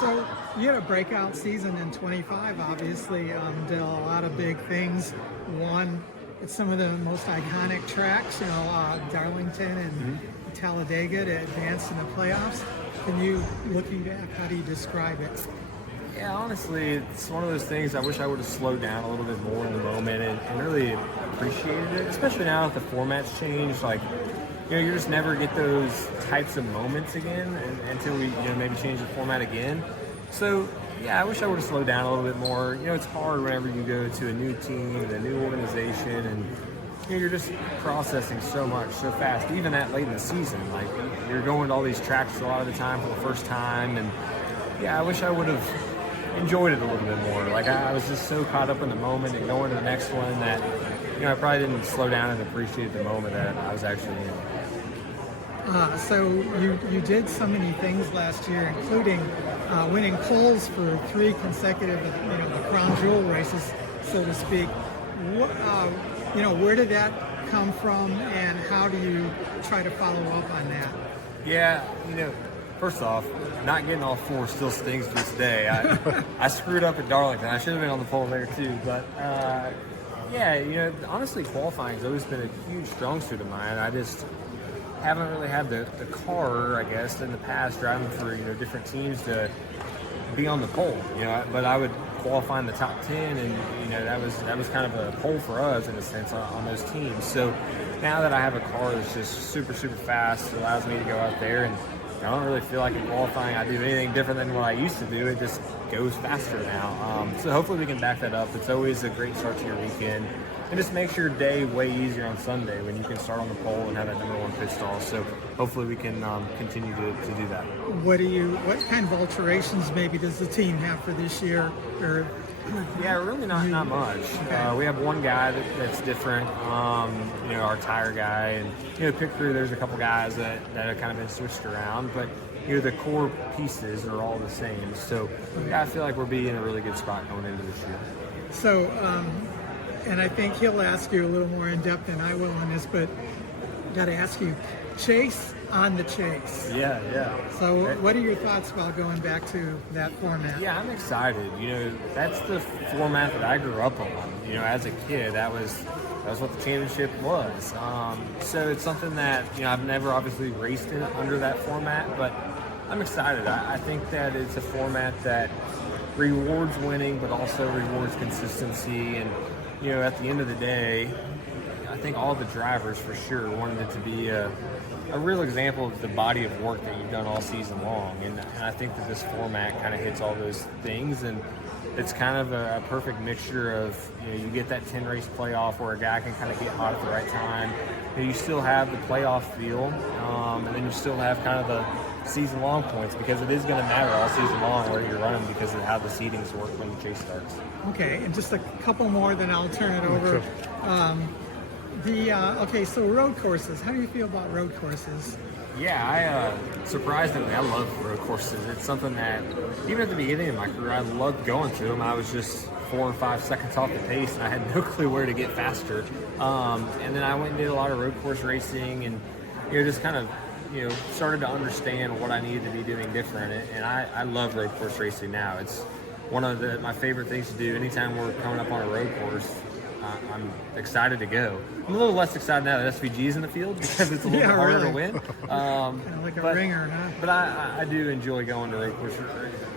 So you had a breakout season in 25, obviously. Did a lot of big things. Won at some of the most iconic tracks, Darlington and Talladega to advance in the playoffs. Can you, looking back, how do you describe it? Yeah, honestly, it's one of those things I wish I would have slowed down a little bit more in the moment and really appreciated it, especially now that the format's changed. Like, you just never get those types of moments again until we, maybe change the format again. So, yeah, I wish I would have slowed down a little bit more. It's hard whenever you go to a new team and a new organization and you're just processing so much so fast, even that late in the season. Like, you're going to all these tracks a lot of the time for the first time, and yeah, I wish I would have enjoyed it a little bit more. Like, I was just so caught up in the moment and going to the next one that, I probably didn't slow down and appreciate the moment that I was actually in. So you did so many things last year, including winning poles for 3 consecutive, the crown jewel races, so to speak. Where did that come from, and how do you try to follow up on that? Yeah, first off, not getting all 4 still stings to this day. I screwed up at Darlington. I should have been on the pole there too. But yeah, honestly, qualifying has always been a huge strong suit of mine. I just haven't really had the car, I guess, in the past driving for different teams to be on the pole. But I would qualify in the top 10, and that was kind of a pole for us in a sense on those teams. So now that I have a car that's just super fast, it allows me to go out there, and I don't really feel like in qualifying I do anything different than what I used to do. It just goes faster now. So hopefully we can back that up. It's always a great start to your weekend. And just makes your day way easier on Sunday when you can start on the pole and have that #1 pit stall. So hopefully we can continue to do that. What kind of alterations maybe does the team have for this year? Or yeah, really not much. Okay. We have one guy that's different, our tire guy, and the pit crew. There's a couple guys that have kind of been switched around, but the core pieces are all the same. So yeah, I feel like we're being in a really good spot going into this year. So, and I think he'll ask you a little more in depth than I will on this, but got to ask you, chase on the chase. Yeah. So what are your thoughts about going back to that format? Yeah, I'm excited. That's the format that I grew up on. As a kid, that was what the championship was. So it's something that, I've never obviously raced in under that format, but I'm excited. I think that it's a format that rewards winning, but also rewards consistency. And, at the end of the day, I think all the drivers for sure wanted it to be a real example of the body of work that you've done all season long. And I think that this format kind of hits all those things. And it's kind of a perfect mixture of, you get that 10-race playoff where a guy can kind of get hot at the right time. You still have the playoff feel, and then you still have kind of the season-long points, because it is going to matter all season long where you're running because of how the seedings work when the chase starts. Okay, and just a couple more, then I'll turn it over. Sure. So road courses. How do you feel about road courses? Yeah, surprisingly, I love road courses. It's something that, even at the beginning of my career, I loved going to them. I was just 4 or 5 seconds off the pace, and I had no clue where to get faster. And then I went and did a lot of road course racing, and just kind of started to understand what I needed to be doing different. And I love road course racing now. It's one of my favorite things to do. Anytime we're coming up on a road course, I'm excited to go. I'm a little less excited now that SVG is in the field because it's a little harder to win. Kind of like a ringer, huh? But I do enjoy going to road course,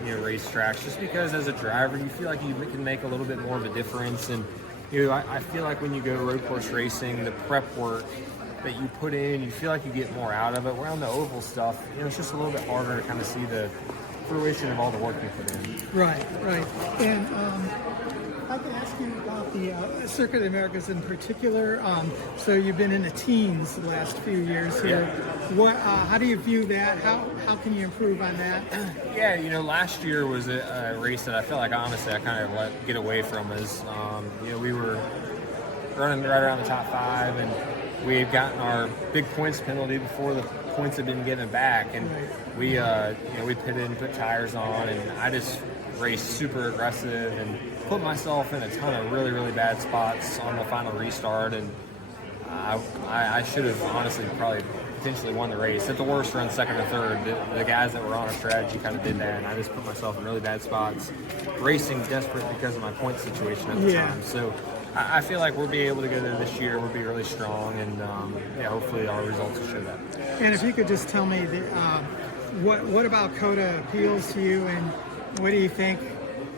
race tracks, just because as a driver you feel like you can make a little bit more of a difference. And I feel like when you go road course racing, the prep work that you put in, you feel like you get more out of it. Where on the oval stuff, it's just a little bit harder to kind of see the fruition of all the work you put in. Right. And I can ask you about the Circuit of the Americas in particular. So you've been in the teens the last few years here. Yeah. How do you view that? How can you improve on that? Yeah, last year was a race that I felt like, honestly, I kind of let get away from. As we were running right around the top 5, and we had gotten our big points penalty before the points had been given back, and we pitted and put tires on, and I just raced super aggressive and put myself in a ton of really, really bad spots on the final restart. And I should have honestly probably potentially won the race. At the worst, run second or third. The guys that were on our strategy kind of did that, and I just put myself in really bad spots, racing desperate because of my point situation at the time. So I feel like we'll be able to go there this year. We'll be really strong, and hopefully our results will show that. And if you could just tell me, what about COTA appeals to you, and what do you think,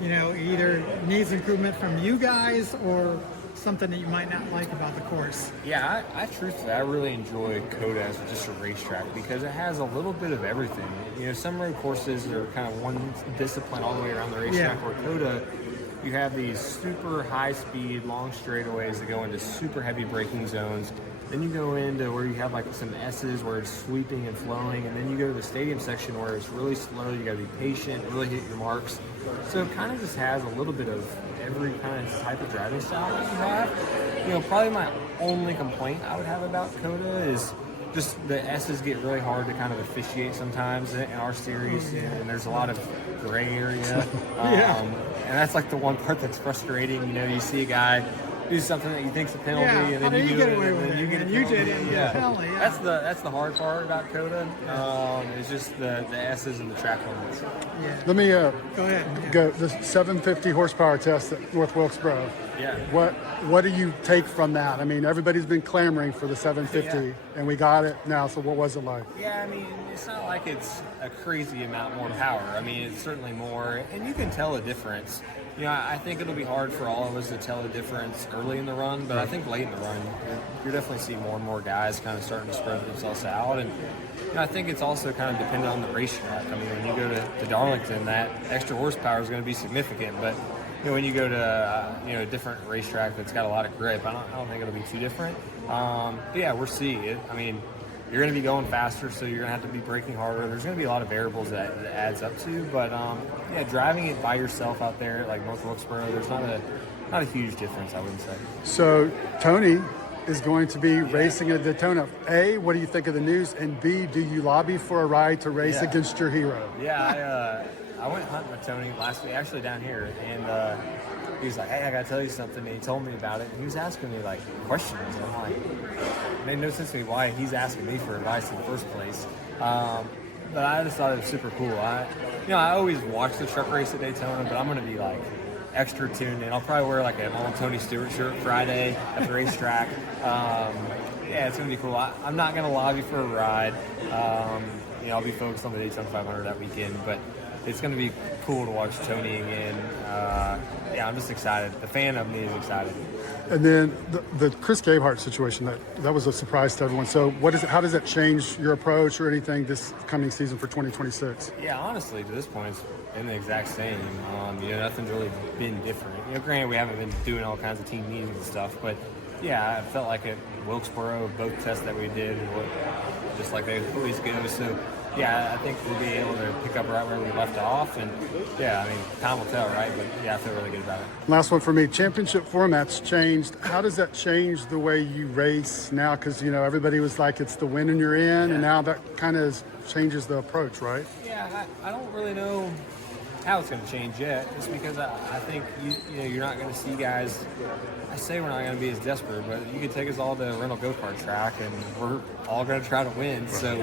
either needs improvement from you guys or something that you might not like about the course? Yeah, I truthfully, I really enjoy COTA as just a racetrack because it has a little bit of everything. Some road courses are kind of one discipline all the way around the racetrack, where COTA, you have these super high-speed, long straightaways that go into super heavy braking zones. Then you go into where you have like some S's where it's sweeping and flowing, and then you go to the stadium section where it's really slow. You got to be patient, really hit your marks. So it kind of just has a little bit of every kind of type of driving style that you have. Probably my only complaint I would have about COTA is just the S's get really hard to kind of officiate sometimes in our series, and there's a lot of gray area. And that's like the one part that's frustrating. You see a guy do something that you think's a penalty, and then you do it, and then you get a penalty. You did it, penalty. That's the hard part about COTA. It's just the S's and the track limits. Let me go ahead. Go the 750 horsepower test at North Wilkesboro. Yeah. What do you take from that? I mean, everybody's been clamoring for the 750, and we got it now. So what was it like? Yeah, I mean, it's not like it's a crazy amount more power. I mean, it's certainly more, and you can tell a difference. I think it'll be hard for all of us to tell a difference early in the run, but I think late in the run, you're definitely seeing more and more guys kind of starting to spread themselves out. And I think it's also kind of dependent on the racetrack. I mean, when you go to Darlington, that extra horsepower is going to be significant, but when you go to a different racetrack that's got a lot of grip, I don't think it'll be too different. But yeah, we'll see. I mean, you're going to be going faster, so you're going to have to be braking harder. There's going to be a lot of variables that it adds up to, but driving it by yourself out there like North Wilkesboro, there's not a huge difference, I wouldn't say. So Tony is going to be racing at Daytona. A, what do you think of the news? And B, do you lobby for a ride to race against your hero? Yeah, I went hunting with Tony last week, actually down here, and he was like, "Hey, I gotta tell you something." And he told me about it, and he was asking me like questions. And I'm like, it made no sense to me why he's asking me for advice in the first place. But I just thought it was super cool. I always watch the truck race at Daytona, but I'm gonna be like extra tuned in. I'll probably wear like an old Tony Stewart shirt Friday at the racetrack. It's gonna be cool. I'm not gonna lobby for a ride. I'll be focused on the Daytona 500 that weekend, but it's going to be cool to watch Tony again. I'm just excited. The fan of me is excited. And then the Chris Gabehart situation, that was a surprise to everyone. So how does that change your approach or anything this coming season for 2026? Yeah, honestly, to this point, it's been the exact same. Nothing's really been different. Granted, we haven't been doing all kinds of team meetings and stuff, but yeah, I felt like at Wilkesboro, both tests that we did were just like they always go. So yeah, I think we'll be able to pick up right where we left off, and time will tell, right? But yeah, I feel really good about it. Last one for me. Championship formats changed. How does that change the way you race now? Because everybody was like, it's the win and you're in, and now that kind of changes the approach, right? Yeah, I don't really know how it's going to change yet. Just because I think you're not going to see guys. I say we're not going to be as desperate, but you could take us all to a rental go-kart track, and we're all going to try to win. So,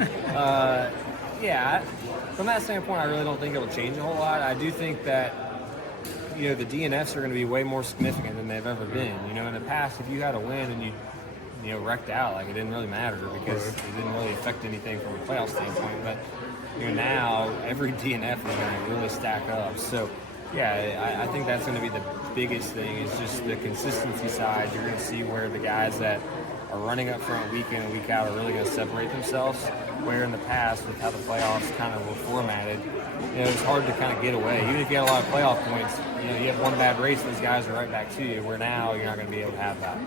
from that standpoint, I really don't think it'll change a whole lot. I do think that the DNFs are going to be way more significant than they've ever been. In the past, if you had a win and you wrecked out, like it didn't really matter because it didn't really affect anything from a playoff standpoint. But now every DNF is going to really stack up. So. Yeah, I think that's going to be the biggest thing is just the consistency side. You're going to see where the guys that are running up front week in and week out are really going to separate themselves, where in the past with how the playoffs kind of were formatted, it's hard to kind of get away. Even if you had a lot of playoff points, you have one bad race, those guys are right back to you, where now you're not going to be able to have that.